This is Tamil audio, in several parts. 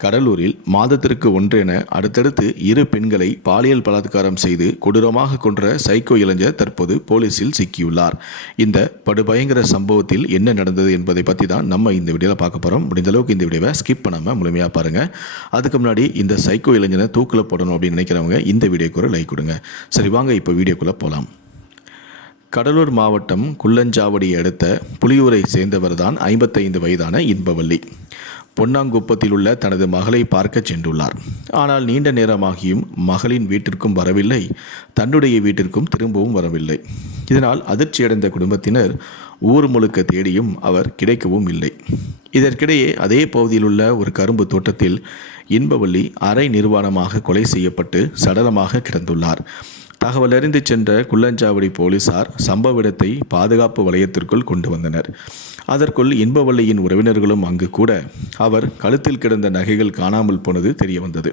கடலூரில் மாதத்திற்கு ஒன்றென அடுத்தடுத்து இரு பெண்களை பாலியல் பலாத்காரம் செய்து கொடூரமாக கொன்ற சைக்கோ இளைஞர் தற்போது போலீஸில் சிக்கியுள்ளார். இந்த படுபயங்கர சம்பவத்தில் என்ன நடந்தது என்பதை பற்றி தான் நம்ம இந்த வீடியோவில் பார்க்க போகிறோம் முடிந்த அளவுக்கு இந்த வீடியோவை ஸ்கிப் பண்ணாமல் முழுமையாக பாருங்கள் அதுக்கு முன்னாடி இந்த சைக்கோ இளைஞனை தூக்கில் போடணும் அப்படின்னு நினைக்கிறவங்க இந்த வீடியோக்கு ஒரு லைக் கொடுங்க. சரி வாங்க இப்போ வீடியோக்குள்ளே போகலாம் கடலூர் மாவட்டம் குள்ளஞ்சாவடி அடுத்த புலியூரை சேர்ந்தவர் தான் ஐம்பத்தைந்து வயதான இன்பவல்லி பொன்னாங்குப்பத்தில் உள்ள தனது மகளை பார்க்க சென்றுள்ளார். ஆனால் நீண்ட நேரமாகியும் மகளின் வீட்டிற்கும் வரவில்லை தன்னுடைய வீட்டிற்கும் திரும்பவும் வரவில்லை. இதனால் அதிர்ச்சியடைந்த குடும்பத்தினர் ஊர் முழுக்க தேடியும் அவர் கிடைக்கவும் இல்லை. இதற்கிடையே அதே பகுதியில் உள்ள ஒரு கரும்பு தோட்டத்தில் இன்பவள்ளி அரை நிர்வாணமாக கொலை செய்யப்பட்டு சடலமாக கிடந்துள்ளார். தகவல் அறிந்து சென்ற குள்ளஞ்சாவடி போலீசார் சம்பவ இடத்தை பாதுகாப்பு வலயத்திற்குள் கொண்டு வந்தனர். அதற்குள் இன்பவள்ளியின் உறவினர்களும் அங்கு கூட அவர் கழுத்தில் கிடந்த நகைகள் காணாமல் போனது தெரிய வந்தது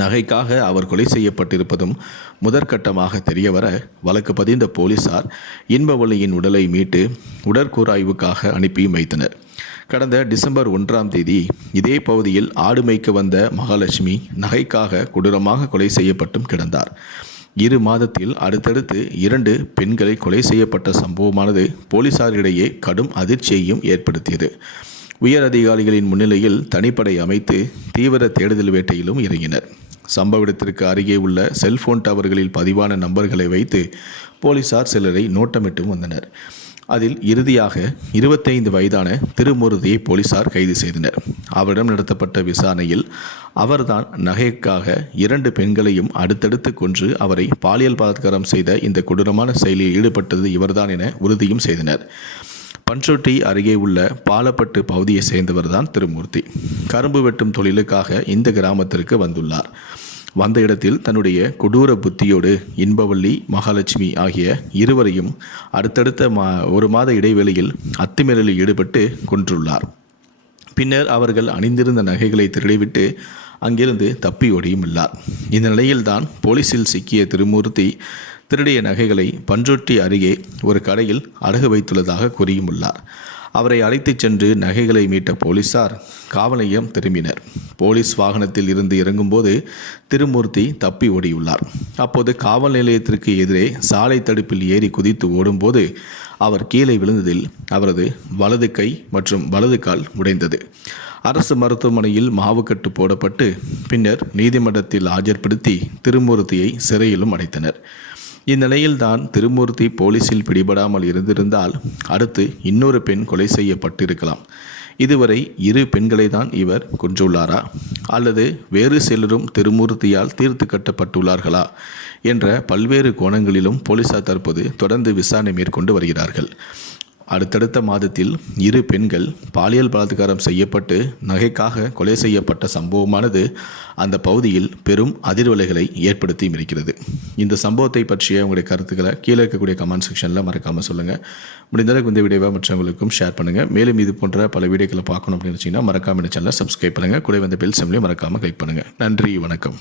நகைக்காக அவர் கொலை செய்யப்பட்டிருப்பதும் முதற்கட்டமாக தெரியவர வழக்கு பதிந்த போலீசார் இன்பவள்ளியின் உடலை மீட்டு உடற்கூராய்வுக்காக அனுப்பியும் வைத்தனர். கடந்த டிசம்பர் ஒன்றாம் தேதி இதே பகுதியில் ஆடு மேய்க்க வந்த மகாலட்சுமி நகைக்காக கொடூரமாக கொலை செய்யப்பட்டும் கிடந்தார். இரு மாதத்தில் அடுத்தடுத்து இரண்டு பெண்களை கொலை செய்யப்பட்ட சம்பவமானது போலீசாரிடையே கடும் அதிர்ச்சியையும் ஏற்படுத்தியது. உயர் அதிகாரிகளின் முன்னிலையில் தனிப்படை அமைத்து தீவிர தேடுதல் வேட்டையிலும் இறங்கினர். சம்பவ இடத்திற்கு அருகே உள்ள செல்போன் டவர்களில் பதிவான நம்பர்களை வைத்து போலீசார் சிலரை நோட்டமிட்டும் வந்தனர். அதில் இறுதியாக இருபத்தைந்து வயதான திருமுருதியை போலீசார் கைது செய்தனர். அவரிடம் நடத்தப்பட்ட விசாரணையில் அவர்தான் நகைக்காக இரண்டு பெண்களையும் அடுத்தடுத்து கொன்று அவரை பாலியல் பலாத்காரம் செய்த இந்த கொடூரமான செயலில் ஈடுபட்டது இவர்தான் என உறுதியும் செய்தனர். பன்சோட்டி அருகே உள்ள பாலப்பட்டு பகுதியை சேர்ந்தவர்தான் திருமூர்த்தி. கரும்பு வெட்டும் தொழிலுக்காக இந்த கிராமத்திற்கு வந்துள்ளார். வந்த இடத்தில் தன்னுடைய கொடூர புத்தியோடு இன்பவள்ளி மகாலட்சுமி ஆகிய இருவரையும் அடுத்தடுத்த மா ஒரு மாத இடைவெளியில் அத்துமீறலில் ஈடுபட்டு கொன்றுள்ளார். பின்னர் அவர்கள் அணிந்திருந்த நகைகளை திருடிவிட்டு அங்கிருந்து தப்பி ஓடியும் உள்ளார். இந்த நிலையில்தான் போலீசில் சிக்கிய திருமூர்த்தி திருடிய நகைகளை பன்றொட்டி அருகே ஒரு கடையில் அடகு வைத்துள்ளதாக கூறியும் உள்ளார். அவரை அழைத்துச் சென்று நகைகளை மீட்ட போலீசார் காவல் நிலையம் திரும்பினர். போலீஸ் வாகனத்தில் இருந்து இறங்கும்போது திருமூர்த்தி தப்பி ஓடியுள்ளார். அப்போது காவல் நிலையத்திற்கு எதிரே சாலை தடுப்பில் ஏறி குதித்து ஓடும்போது அவர் கீழே விழுந்ததில் அவரது வலது கை மற்றும் வலது கால் உடைந்தது. அரசு மருத்துவமனையில் மாவுக்கட்டு போடப்பட்டு பின்னர் நீதிமன்றத்தில் ஆஜர்படுத்தி திருமூர்த்தியை சிறையிலும் அடைத்தனர். இந்நிலையில்தான் திருமூர்த்தி போலீஸில் பிடிபடாமல் இருந்திருந்தால் அடுத்து இன்னொரு பெண் கொலை செய்யப்பட்டிருக்கலாம். இதுவரை இரு பெண்களை தான் இவர் கொன்றுள்ளாரா? அல்லது வேறு சிலரும் திருமூர்த்தியால் தீர்த்து கட்டப்பட்டுள்ளார்களா? என்ற பல்வேறு கோணங்களிலும் போலீசார் தற்போது தொடர்ந்து விசாரணை மேற்கொண்டு வருகிறார்கள். அடுத்தடுத்த மாதத்தில் இரு பெண்கள் பாலியல் பலாத்காரம் செய்யப்பட்டு நகைக்காக கொலை செய்யப்பட்ட சம்பவமானது அந்த பகுதியில் பெரும் அதிர்வலைகளை ஏற்படுத்தியும் இருக்கிறது. இந்த சம்பவத்தை பற்றிய உங்களுடைய கருத்துக்களை கீழே இருக்கக்கூடிய கமெண்ட் செக்ஷனில் மறக்காமல் சொல்லுங்கள் முடிந்தளவுக்கு இந்த வீடியோவை மற்றவங்களுக்கும் ஷேர் பண்ணுங்கள் மேலும் இது போன்ற பல வீடியோக்களை பார்க்கணும் அப்படின்னு வச்சிங்கன்னா மறக்காமல் இந்த சேனலை சப்ஸ்கிரைப் பண்ணுங்கள் கூட வந்த பெல் செம்லையும் மறக்காமல் கிளிக் பண்ணுங்கள் நன்றி வணக்கம்.